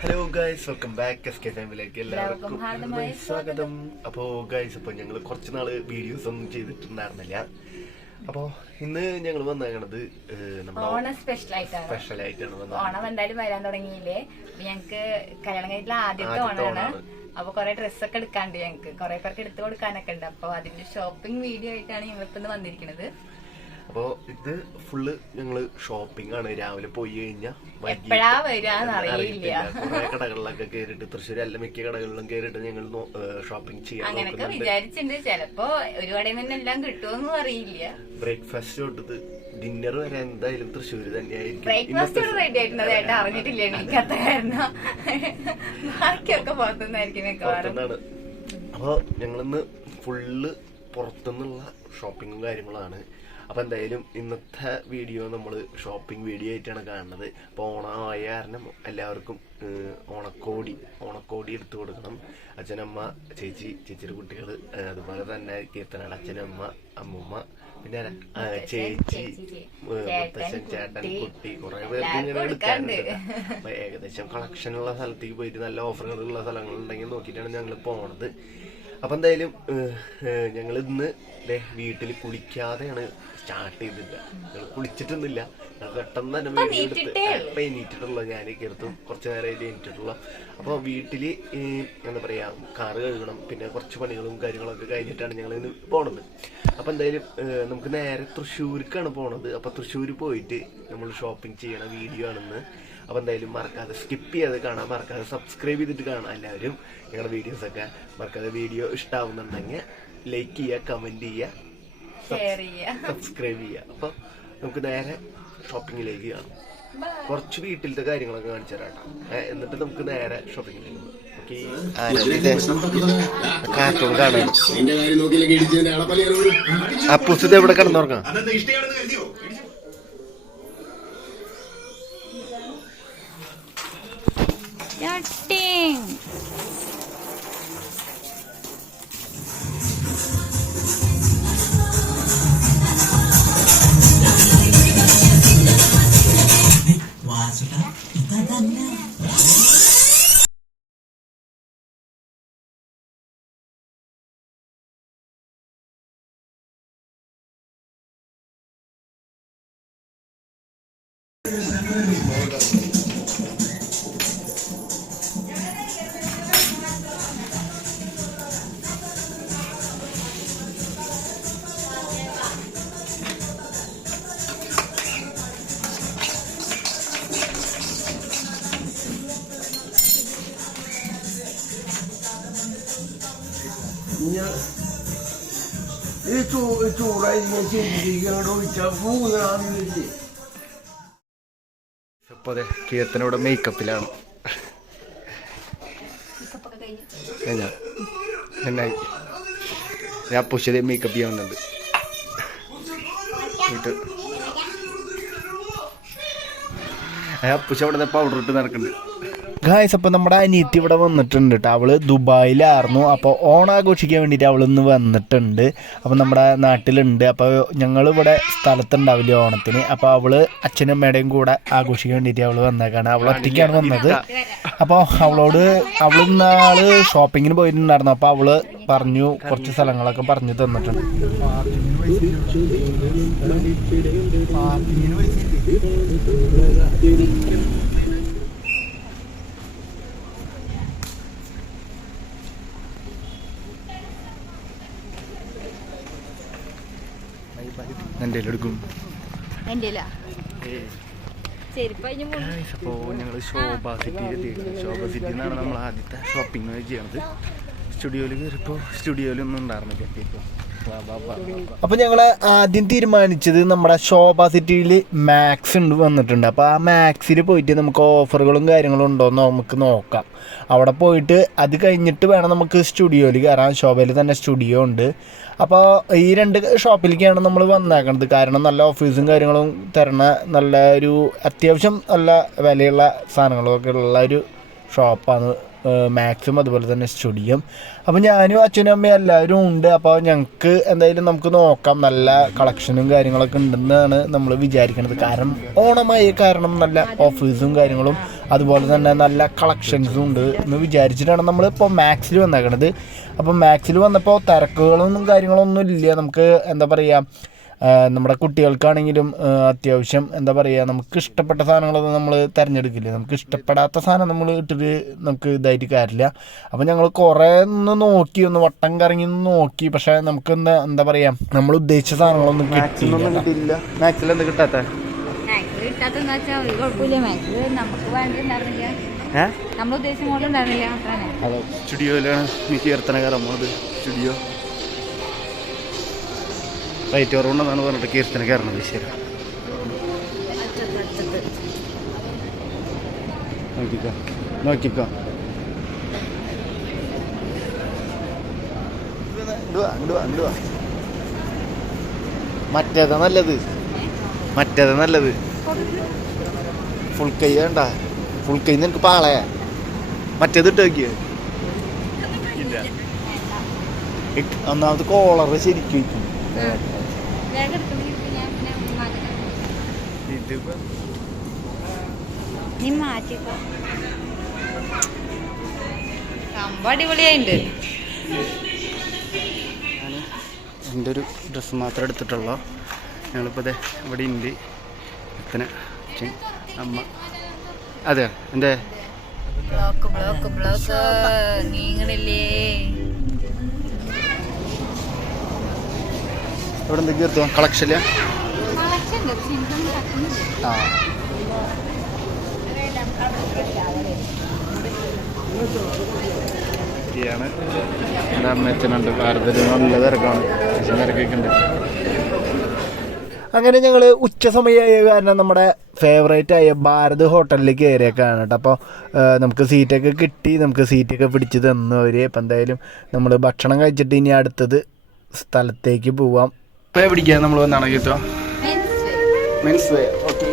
Hello guys, welcome back S K ഫാമിലിയിലേക്ക് എല്ലാവർക്കും സ്വാഗതം. അപ്പോൾ ഗൈസ്, ഇപ്പോൾ ഞങ്ങൾ കുറച്ച് നാൾ വീഡിയോസ് ഒന്നും ചെയ്തിട്ടുണ്ടായിരുന്നില്ല. അപ്പോൾ ഇന്ന് ഞങ്ങൾ വന്നേക്കണത് ഓണം സ്പെഷ്യൽ ആയിട്ടാണ്. ഓണം എന്തായാലും വരാൻ തുടങ്ങിയില്ലേ. ഞങ്ങക്ക് കല്യാണം കഴിഞ്ഞിട്ടുള്ള ആദ്യത്തെ ഓണമാണ്. അപ്പൊ കൊറേ ഡ്രസ്സൊക്കെ എടുക്കാണ്ട്, ഞങ്ങക്ക് കൊറേ പേർക്ക് എടുത്തു കൊടുക്കാനൊക്കെ ഉണ്ട്. അപ്പൊ അതിന്റെ ഷോപ്പിംഗ് വീഡിയോ ആയിട്ടാണ് ഞങ്ങളിപ്പോ ഇന്ന് വന്നിരിക്കുന്നത്. അപ്പോൾ ഇത് ഫുള്ള് ഞങ്ങള് ഷോപ്പിംഗ് ആണ്. രാവിലെ പോയി കഴിഞ്ഞാൽ എപ്പോഴാ വരാന്നറിയില്ല. കുറെ കടകളിലൊക്കെ കയറിയിട്ട്, തൃശ്ശൂർ എല്ലാ മിക്ക കടകളിലും കയറിയിട്ട് ഞങ്ങൾ ഷോപ്പിംഗ് ചെയ്യാൻ അങ്ങനൊക്കെ വിചാരിച്ചിട്ടുണ്ട്. ചിലപ്പോ ഒരു കടയിൽ നിന്ന് എല്ലാം കിട്ടുമെന്നും അറിയില്ല. ബ്രേക്ക്ഫാസ്റ്റ് തൊട്ടത് ഡിന്നർ വരെ എന്തായാലും തൃശ്ശൂര് തന്നെയായിരിക്കും. ബ്രേക്ക്ഫാസ്റ്റ് റെഡി ആയിട്ടുള്ളതായിട്ട് അറിഞ്ഞിട്ടില്ല എനിക്കത്ത കാരണം. ബാക്കിയൊക്കെ പുറത്തുനിന്നായിരിക്കും മിക്കവാറും. അപ്പൊ ഞങ്ങളിന്ന് ഫുള്ള് പുറത്തുനിന്നുള്ള ഷോപ്പിങ്ങും കാര്യങ്ങളാണ്. അപ്പൊ എന്തായാലും ഇന്നത്തെ വീഡിയോ നമ്മൾ ഷോപ്പിംഗ് വീഡിയോ ആയിട്ടാണ് കാണുന്നത്. അപ്പൊ ഓണമായ കാരണം എല്ലാവർക്കും ഓണക്കോടി എടുത്തു കൊടുക്കണം. അച്ഛനമ്മ, ചേച്ചിയുടെ കുട്ടികൾ, അതുപോലെ തന്നെ കീർത്തനാട് അച്ഛനമ്മ, അമ്മൂമ്മ, പിന്നെ ചേച്ചി, മുത്തച്ഛൻ, ചേട്ടൻ, കുട്ടി, കുറെ പേർക്ക് ഇങ്ങനെ എടുക്കാനുണ്ട്. അപ്പൊ ഏകദേശം കളക്ഷനുള്ള സ്ഥലത്തേക്ക് പോയിട്ട് നല്ല ഓഫറുകളുള്ള സ്ഥലങ്ങളുണ്ടെങ്കിൽ നോക്കിയിട്ടാണ് ഞങ്ങൾ പോണത്. അപ്പൊ എന്തായാലും ഞങ്ങൾ ഇന്ന് വീട്ടിൽ കുളിക്കാതെയാണ് സ്റ്റാർട്ട് ചെയ്തില്ല. ഞങ്ങൾ കുളിച്ചിട്ടൊന്നുമില്ല. ഞങ്ങൾ പെട്ടെന്ന് തന്നെ വീഡിയോ എടുത്ത് ഇപ്പൊ എണീറ്റിട്ടുള്ള, ഞാൻ കയറുത്തും കുറച്ചു നേരമായിട്ട് എണീറ്റിട്ടുള്ള. അപ്പൊ വീട്ടില് എന്താ പറയാ, കാറ് കഴുകണം, പിന്നെ കുറച്ച് പണികളും കാര്യങ്ങളൊക്കെ കഴിഞ്ഞിട്ടാണ് ഞങ്ങൾ ഇന്ന് പോണത്. അപ്പൊ എന്തായാലും നമുക്ക് നേരെ തൃശ്ശൂർക്കാണ് പോണത്. അപ്പൊ തൃശ്ശൂർ പോയിട്ട് നമ്മൾ ഷോപ്പിംഗ് ചെയ്യണ വീഡിയോ ആണെന്ന്. അപ്പൊ എന്തായാലും മറക്കാതെ സ്കിപ്പ് ചെയ്യാതെ കാണാം, മറക്കാതെ സബ്സ്ക്രൈബ് ചെയ്തിട്ട് കാണാം. എല്ലാവരും ഞങ്ങളുടെ വീഡിയോസൊക്കെ മറക്കാതെ. വീഡിയോ ഇഷ്ടാവുന്നുണ്ടെങ്കിൽ ലൈക്ക് ചെയ്യുക, കമന്റ് ചെയ്യുക, സബ്സ്ക്രൈബ് ചെയ്യുക. അപ്പൊ നമുക്ക് നേരെ ഷോപ്പിങ്ങിലേക്ക് കാണാം. കുറച്ച് വീട്ടിലത്തെ കാര്യങ്ങളൊക്കെ കാണിച്ചു തരാം. എന്നിട്ട് നമുക്ക് നേരെ ഷോപ്പിങ്ങിലേക്ക് പോകാം. കാർട്ടൂൺ കാണാൻ അപ്പൂസ് എവിടെ കിടന്നുറങ്ങാം. അപ്പൊ അതെ, കീർത്തനോടെ മേക്കപ്പിലാണ്. ഞാൻ പുഷല് മേക്കപ്പ് ചെയ്യാൻ വന്നത്. പുഷ അവിടെ പൗഡർ ഇട്ട് നടക്കുന്നുണ്ട്. ഗായ്സ്, അപ്പോൾ നമ്മുടെ അനിയത്തി ഇവിടെ വന്നിട്ടുണ്ട് കേട്ടോ. അവള് ദുബായിലായിരുന്നു. അപ്പോൾ ഓണാഘോഷിക്കാൻ വേണ്ടിയിട്ട് അവളിന്ന് വന്നിട്ടുണ്ട്. അപ്പോൾ നമ്മുടെ നാട്ടിലുണ്ട്. അപ്പോൾ ഞങ്ങളിവിടെ സ്ഥലത്തുണ്ടാവില്ല ഓണത്തിന്. അപ്പോൾ അവള് അച്ഛനും അമ്മയുടെയും കൂടെ ആഘോഷിക്കാൻ വേണ്ടിയിട്ട് അവള് വന്നേക്കാണ്. അവൾ ഒറ്റയ്ക്കാണ് വന്നത്. അപ്പോൾ അവൾ ഇന്നാള് ഷോപ്പിങ്ങിന് പോയിട്ടുണ്ടായിരുന്നു. അപ്പോൾ അവള് പറഞ്ഞു, കുറച്ച് സ്ഥലങ്ങളൊക്കെ പറഞ്ഞു തന്നിട്ടുണ്ട്. അപ്പോൾ ഞങ്ങൾ ശോഭ സിറ്റി എന്നാണ് നമ്മൾ ആദ്യത്തെ ഷോപ്പിംഗ് ചെയ്യണത്. സ്റ്റുഡിയോയിൽ കയറിയപ്പോൾ സ്റ്റുഡിയോയിലൊന്നും ഉണ്ടായിരുന്നില്ല. അപ്പോൾ ഞങ്ങൾ ആദ്യം തീരുമാനിച്ചത് നമ്മുടെ ശോഭ സിറ്റിയിൽ മാക്സ് വന്നിട്ടുണ്ട്. അപ്പോൾ ആ മാക്സിൽ പോയിട്ട് നമുക്ക് ഓഫറുകളും കാര്യങ്ങളും ഉണ്ടോയെന്ന് നമുക്ക് നോക്കാം. അവിടെ പോയിട്ട് അത് കഴിഞ്ഞിട്ട് വേണം നമുക്ക് സ്റ്റുഡിയോയിൽ കയറാൻ. ശോഭയിൽ തന്നെ സ്റ്റുഡിയോ ഉണ്ട്. അപ്പോൾ ഈ രണ്ട് ഷോപ്പിലേക്കാണ് നമ്മൾ വന്നേക്കണത്. കാരണം നല്ല ഓഫീസും കാര്യങ്ങളും തരണ, നല്ല ഒരു അത്യാവശ്യം നല്ല വിലയുള്ള സാധനങ്ങളൊക്കെ ഉള്ള ഒരു ഷോപ്പാണ് മാക്സും, അതുപോലെ തന്നെ സ്റ്റുഡിയോ. അപ്പോൾ ഞാനും അച്ഛനും അമ്മയും എല്ലാവരും ഉണ്ട്. അപ്പോൾ ഞങ്ങൾക്ക് എന്തായാലും നമുക്ക് നോക്കാം. നല്ല കളക്ഷനും കാര്യങ്ങളൊക്കെ ഉണ്ടെന്നാണ് നമ്മൾ വിചാരിക്കുന്നത്. കാരണം ഓണമായ കാരണം നല്ല ഓഫേഴ്സും കാര്യങ്ങളും അതുപോലെ തന്നെ നല്ല കളക്ഷൻസും ഉണ്ട് എന്ന് വിചാരിച്ചിട്ടാണ് നമ്മളിപ്പോൾ മാക്സിൽ വന്നേക്കണത്. അപ്പോൾ മാക്സിൽ വന്നപ്പോൾ തിരക്കുകളൊന്നും കാര്യങ്ങളൊന്നും ഇല്ല. നമുക്ക് എന്താ പറയുക, നമ്മുടെ കുട്ടികൾക്കാണെങ്കിലും അത്യാവശ്യം എന്താ പറയുക, നമുക്ക് ഇഷ്ടപ്പെട്ട സാധനങ്ങളൊന്നും നമ്മൾ തിരഞ്ഞെടുക്കില്ല. നമുക്ക് ഇഷ്ടപ്പെടാത്ത സാധനം നമ്മൾ ഇട്ടിട്ട് നമുക്ക് ഇതായിട്ട് കാര്യമില്ല. അപ്പോൾ ഞങ്ങൾ കുറേ നോക്കി, വട്ടം കറങ്ങി നോക്കി. പക്ഷേ നമുക്ക് എന്താ പറയുക, നമ്മൾ ഉദ്ദേശിച്ച സാധനങ്ങളൊന്നും കിട്ടിയില്ല. മാക്സിൽ എന്താ കിട്ടാത്ത സ്റ്റുഡിയോയിലാണ് കീർത്തനകാരം സ്റ്റുഡിയോ റൈറ്റ് കുറവുണ്ടെന്നാണ് പറഞ്ഞിട്ട് കീർത്തന കയറണത്. ശരി, നോക്കിക്കോ. മറ്റേതാ നല്ലത് ഫുൾ കൈ വേണ്ട. ഫുൾ കൈ നിനക്ക് പാളയാ. മറ്റേത് ഇട്ട് നോക്കിയ ഒന്നാമത് കോളർ ശരിക്കും വയ്ക്കും. അടിപൊളിയായിട്ടുണ്ട്. എൻ്റെ ഒരു ഡ്രസ്സ് മാത്രം എടുത്തിട്ടുള്ളൂ. ഞങ്ങളിപ്പോൾ അതെ ഇവിടെ ഉണ്ട്. ഇത്തനെ അമ്മ അതെ എൻ്റെ ഇവിടെ എന്തൊക്കെ എടുത്തു കളക്ഷനില്ല. ആ ാണ് എൻ്റെ അമ്മച്ചനുണ്ട്. ഭാരതത്തിൽ നല്ല തിരക്കാണ്, തിരക്കൊക്കെ ഉണ്ട്. അങ്ങനെ ഞങ്ങൾ ഉച്ച സമയമായ കാരണം നമ്മുടെ ഫേവറേറ്റായ ഭാരത് ഹോട്ടലിലേക്ക് കയറിയൊക്കെയാണ് കേട്ടോ. അപ്പോൾ നമുക്ക് സീറ്റൊക്കെ കിട്ടി, നമുക്ക് സീറ്റൊക്കെ പിടിച്ച് തന്നു അവർ. അപ്പം എന്തായാലും നമ്മൾ ഭക്ഷണം കഴിച്ചിട്ട് ഇനി അടുത്തത് സ്ഥലത്തേക്ക് പോവാം. ഇപ്പോൾ എവിടേക്കാണ് നമ്മൾ വന്നാണ് കിട്ടുക? മെൻസ് വേ. ഓക്കെ,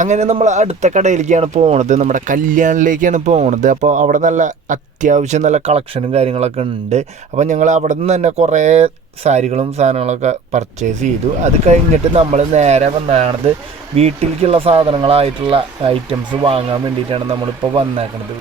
അങ്ങനെ നമ്മൾ അടുത്ത കടയിലേക്കാണ് പോകുന്നത്. നമ്മുടെ കല്യാണിലേക്കാണ് പോകുന്നത്. അപ്പോൾ അവിടെ നല്ല അത്യാവശ്യം നല്ല കളക്ഷനും കാര്യങ്ങളൊക്കെ ഉണ്ട്. അപ്പോൾ ഞങ്ങൾ അവിടെ നിന്ന് തന്നെ കുറേ സാരികളും സാധനങ്ങളൊക്കെ പർച്ചേസ് ചെയ്തു. അത് കഴിഞ്ഞിട്ട് നമ്മൾ നേരെ വന്നതാണത് വീട്ടിലേക്കുള്ള സാധനങ്ങളായിട്ടുള്ള ഐറ്റംസ് വാങ്ങാൻ വേണ്ടിയിട്ടാണ് നമ്മളിപ്പോൾ വന്നേക്കണത്.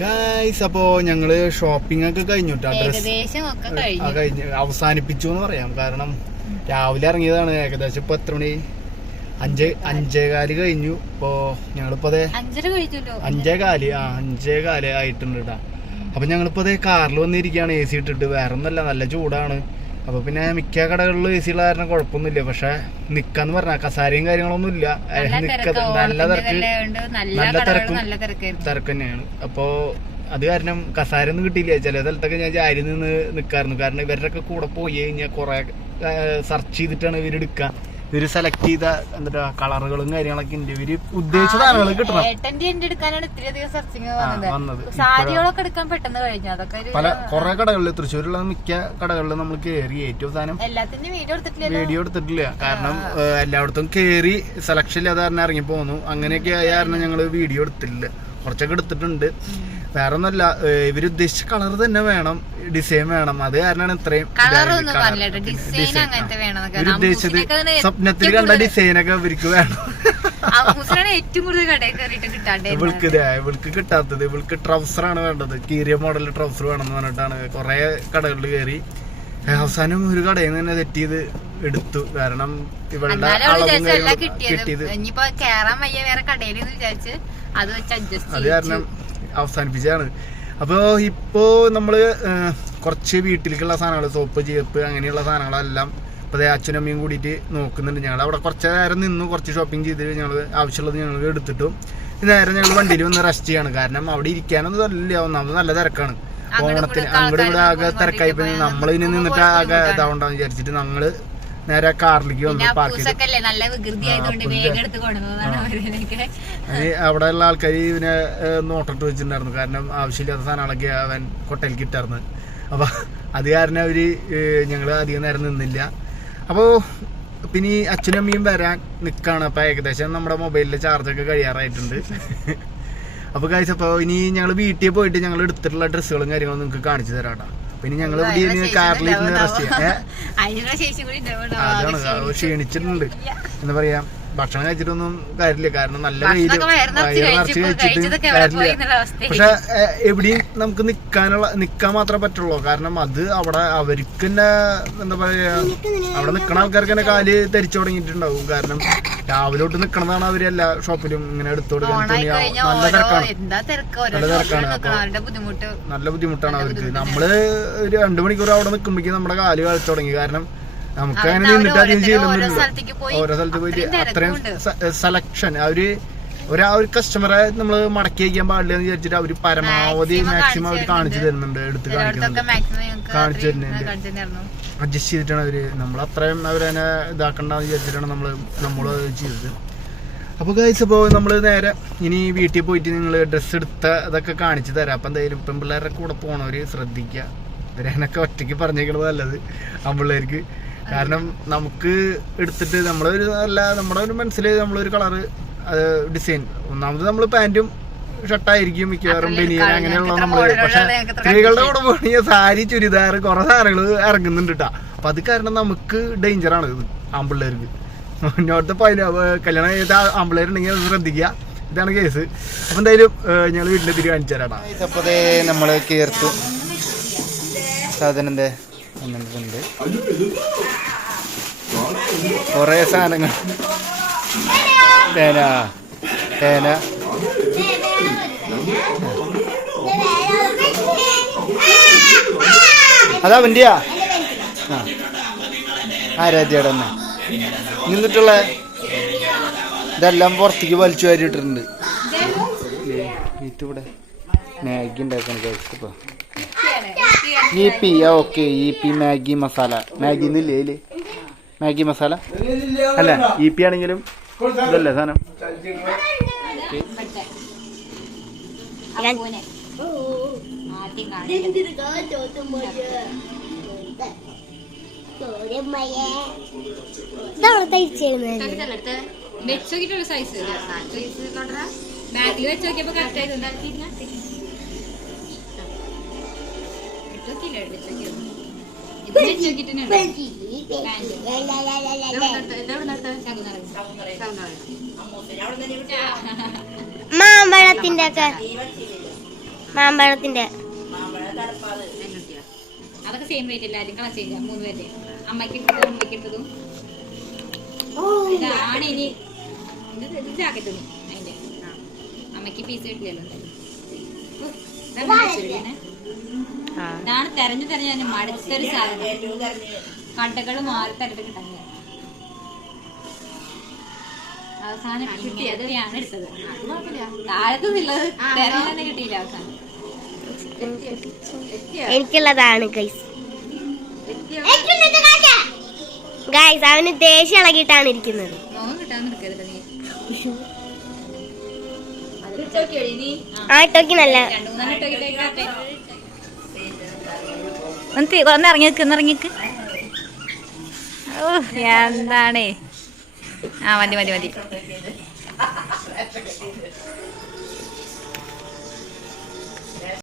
ഗൈസ്, അപ്പോൾ ഞങ്ങള് ഷോപ്പിംഗ് ഒക്കെ കഴിഞ്ഞു, കഴിഞ്ഞ് അവസാനിപ്പിച്ചു എന്ന് പറയാം. കാരണം രാവിലെ ഇറങ്ങിയതാണ്. ഏകദേശം ഇപ്പൊ എത്ര മണി? 5:15 കഴിഞ്ഞു. ഇപ്പോ ഞങ്ങളിപ്പോ അതെ 5:15 ആയിട്ടുണ്ട് കേട്ടാ. അപ്പൊ ഞങ്ങളിപ്പോ അതേ കാറിൽ വന്നിരിക്കുകയാണ്, AC ഇട്ടിട്ട്. വേറെ ഒന്നല്ല, നല്ല ചൂടാണ്. അപ്പൊ പിന്നെ മിക്ക കടകളിലും AC ഉള്ള കാരണം കുഴപ്പമൊന്നുമില്ല. പക്ഷെ നിക്കാന്ന് പറഞ്ഞാൽ കസാരയും കാര്യങ്ങളൊന്നും ഇല്ല. നല്ല തിരക്ക് തന്നെയാണ്. അപ്പോ അത് കാരണം കസാര ഒന്നും കിട്ടിയില്ല. ചില സ്ഥലത്തൊക്കെ ഞാൻ ചാരി നിന്ന് നിൽക്കാറുണ്ട്. കാരണം ഇവരുടെയൊക്കെ കൂടെ പോയി കഴിഞ്ഞാൽ കുറെ സെർച്ച് ചെയ്തിട്ടാണ് ഇവരെടുക്കുക. ഇവര് സെലക്ട് ചെയ്ത എന്താ കളറുകളും കാര്യങ്ങളൊക്കെ ഉണ്ട്. ഇവര് ഉദ്ദേശിച്ച സാധനങ്ങൾ കിട്ടണം. പല കുറെ കടകളിൽ, തൃശ്ശൂരുള്ള മിക്ക കടകളിലും നമ്മൾ കയറി ഏറ്റവും സാധനം വീഡിയോ എടുത്തിട്ടില്ല. കാരണം എല്ലായിടത്തും കയറി സെലക്ഷൻ ഇല്ലാതെ കാരണം ഇറങ്ങി പോന്നു. അങ്ങനെയൊക്കെ ആയ കാരണം ഞങ്ങള് വീഡിയോ എടുത്തില്ല. കുറച്ചൊക്കെ എടുത്തിട്ടുണ്ട്. വേറെ ഒന്നല്ല, ഇവരുദ്ദേശിച്ച കളർ തന്നെ വേണം, ഡിസൈൻ വേണം. അത് കാരണമാണ് ഇത്രയും ഇവരുദ്ദേശിച്ചത്. സ്വപ്നത്തിൽ കണ്ട ഡിസൈനൊക്കെ ഇവർക്ക് വേണം. ഇവൾക്ക് കിട്ടാത്തത്, ഇവൾക്ക് ട്രൗസറാണ് വേണ്ടത്. കീറിയ മോഡൽ ട്രൗസർ വേണമെന്ന് പറഞ്ഞിട്ടാണ് കുറെ കടകളിൽ കയറി. അവസാനം ഒരു കടയിൽ നിന്ന് തന്നെ തെറ്റ് ചെയ്ത് എടുത്തു. കാരണം ഇവളുടെ കിട്ടിയത് അത് കാരണം അവസാനിപ്പിച്ചാണ്. അപ്പോൾ ഇപ്പോൾ നമ്മൾ കുറച്ച് വീട്ടിലേക്കുള്ള സാധനങ്ങൾ, സോപ്പ്, ചീപ്പ് അങ്ങനെയുള്ള സാധനങ്ങളെല്ലാം ഇപ്പോൾ അച്ഛനും അമ്മയും കൂടിയിട്ട് നോക്കുന്നുണ്ട്. ഞങ്ങൾ അവിടെ കുറച്ച് നേരം നിന്നു, കുറച്ച് ഷോപ്പിംഗ് ചെയ്തിട്ട് ഞങ്ങൾ ആവശ്യമുള്ളത് ഞങ്ങൾ എടുത്തിട്ടും നേരം ഞങ്ങൾ വണ്ടിയിൽ വന്ന് റെസ്റ്റ് ചെയ്യാണ്. കാരണം അവിടെ ഇരിക്കാനൊന്നും അല്ല, ഒന്നാമത് നല്ല തിരക്കാണ്. ഓണത്തിന് അങ്ങോട്ട് ഇവിടെ ആകെ തിരക്കായി. നമ്മൾ ഇനി നിന്നിട്ട് ആകെ ഇതാവണ്ടെന്ന് വിചാരിച്ചിട്ട് ഞങ്ങൾ നേരെ കാറിലേക്ക് വന്നു പാർക്ക് ചെയ്തു. നല്ല വികൃതി ആയതുകൊണ്ട് വേഗം എടുത്ത് കൊണ്ടുവന്നതാണ് അവരൊക്കെ. അവിടെ ഉള്ള ആൾക്കാർ ഇവനെ നോട്ടിട്ട് വെച്ചിട്ടുണ്ടായിരുന്നു. കാരണം ആവശ്യമില്ലാത്ത സാധനങ്ങളൊക്കെ അവൻ കൊട്ടയിലേക്ക് ഇട്ടായിരുന്നു. അപ്പൊ അത് കാരണം അവര് ഞങ്ങള് അധികം നേരം നിന്നില്ല. അപ്പോ പിന്നെ ഈ അച്ഛനും അമ്മയും വരാൻ നിക്കാണ്. അപ്പൊ ഏകദേശം നമ്മുടെ മൊബൈലിലെ ചാർജൊക്കെ കഴിയാറായിട്ടുണ്ട്. അപ്പൊ ഗൈസ്, അപ്പൊ ഇനി ഞങ്ങൾ വീട്ടിൽ പോയിട്ട് ഞങ്ങൾ എടുത്തിട്ടുള്ള ഡ്രസ്സുകളും കാര്യങ്ങളും നിങ്ങൾക്ക് കാണിച്ചു തരാട്ടോ. പിന്നെ ഞങ്ങൾ ഇവിടെ കാറിലിരുന്ന് റെസ്റ്റ് ചെയ്യാം. അതാണ് ക്ഷീണിച്ചിട്ടുണ്ട്. എന്താ പറയാ, ഭക്ഷണം കഴിച്ചിട്ടൊന്നും കാര്യമില്ല. കാരണം നല്ല വെയില് നിറച്ച് കഴിച്ചിട്ട് കാര്യമില്ല. പക്ഷെ എവിടെയും നമുക്ക് നിക്കാൻ മാത്രമേ പറ്റുള്ളൂ. കാരണം അത് അവിടെ അവർക്ക് തന്നെ എന്താ പറയാ, അവിടെ നിക്കണ ആൾക്കാർക്ക് തന്നെ കാല് ധരിച്ചു തുടങ്ങിയിട്ടുണ്ടാവും. കാരണം രാവിലെ തൊട്ട് നിക്കണതാണ് അവര് എല്ലാ ഷോപ്പിലും ഇങ്ങനെ എടുത്തു കൊടുക്കാൻ. നല്ല തിരക്കാണ്. നല്ല ബുദ്ധിമുട്ടാണ് അവർക്ക്. നമ്മള് ഒരു 2 മണിക്കൂർ അവിടെ നിക്കുമ്പോഴേക്കും നമ്മുടെ കാല് കളിച്ചു തുടങ്ങി. കാരണം നമുക്ക് അങ്ങനെ നിന്നിട്ട് അധികം ചെയ്യലൊന്നുമില്ല. ഓരോ സ്ഥലത്ത് പോയിട്ട് അത്രയും സെലക്ഷൻ അവര് ഒരു കസ്റ്റമറെ നമ്മള് മടക്കി വയ്ക്കാൻ പാടില്ല എന്ന് വിചാരിച്ചിട്ട് അവര് പരമാവധി മാക്സിമം അവര് കാണിച്ചു തരുന്നുണ്ട്. എടുത്ത് കാണിച്ചു തരുന്നുണ്ട്. അഡ്ജസ്റ്റ് ചെയ്തിട്ടാണ് അവര്. നമ്മളത്രയും അവരതിനെ ഇതാക്കണ്ടെന്ന് വിചാരിച്ചിട്ടാണ് നമ്മള് ചെയ്തത്. അപ്പോൾ ഗൈസ്, ഇപ്പോൾ നമ്മൾ നേരെ ഇനി വീട്ടിൽ പോയിട്ട് നിങ്ങൾ ഡ്രസ്സ് എടുത്ത അതൊക്കെ കാണിച്ചു തരാം. അപ്പം എന്തായാലും പെൺപിള്ളേരുടെ കൂടെ പോകണവർ ശ്രദ്ധിക്കുക. ഇവരനൊക്കെ ഒറ്റയ്ക്ക് പറഞ്ഞേക്കണത് നല്ലത് ആൺപിള്ളേർക്ക്. കാരണം നമുക്ക് എടുത്തിട്ട് നമ്മുടെ ഒരു മനസ്സിൽ നമ്മളൊരു കളറ് ഡിസൈൻ, ഒന്നാമത് നമ്മൾ പാൻറ്റും ഷർട്ടായിരിക്കും മിക്കവാറും, ബനിയൻ അങ്ങനെയുള്ള നമ്മള്. പക്ഷെ സ്ത്രീകളുടെ കൂടെ പോകണമെങ്കിൽ സാരി, ചുരിദാർ, കുറെ സാധനങ്ങൾ ഇറങ്ങുന്നുണ്ട് കേട്ടോ. അപ്പൊ അത് കാരണം നമുക്ക് ഡേഞ്ചറാണ് ഇത് ആൺപിള്ളേർക്ക്. മുന്നോട്ട് കല്യാണം ചെയ്ത ആമ്പിള്ളേരുണ്ടെങ്കിൽ അത് ശ്രദ്ധിക്കുക. ഇതാണ് കേസ്. അപ്പൊ എന്തായാലും ഞങ്ങൾ വീട്ടിലെ തിരി കാണിച്ചു തരാം. അപ്പൊ നമ്മള് കേർത്തു സാധനം ഉണ്ട്, കൊറേ സാധനങ്ങൾ. തേന അതാ വണ്ടിയാ. ആരാധ്യയുടെ തന്നെ നിന്നിട്ടുള്ള ഇതെല്ലാം പുറത്തേക്ക് വലിച്ചു വാരിയിട്ടുണ്ട്. ഇതിവിടെ മാഗി ഉണ്ടാക്കാൻ കഴിച്ചപ്പോ ഓക്കെ. മാഗി മസാല, മാഗി എന്നില്ലേ അതില്? മാഗി മസാല അല്ല, ആണെങ്കിലും ഇതല്ലേ സാധനം. മാമ്പഴത്തിന്റെ അതൊക്കെ സെയിം റേറ്റ് അല്ല, കളർ ചേഞ്ച് 3 പേരുടെ അമ്മയ്ക്ക് ഇട്ടതും ഇതാണ്. ഇനി ഇത് ജാക്കറ്റ് അതിന്റെ അമ്മയ്ക്ക് പീസ് കിട്ടില്ലല്ലോ. ഇതാണ് തെരഞ്ഞു ഞാൻ മടുത്തൊരു സാധനം. കടകൾ മാറി തരട്ട് കിട്ടാൻ അവസാനം കിട്ടി. അതൊക്കെയാണ് എടുത്തത്. താഴത്തുനിന്നുള്ളത് തെരഞ്ഞു കിട്ടിയില്ല. അവസാനം എനിക്കുള്ളതാണ് ഗൈസ്. അവന് ദേഷ്യം ഇളകിയിട്ടാണ് ഇരിക്കുന്നത്. നല്ല ഇറങ്ങിക്ക്. ഓ എന്താണേ. മതി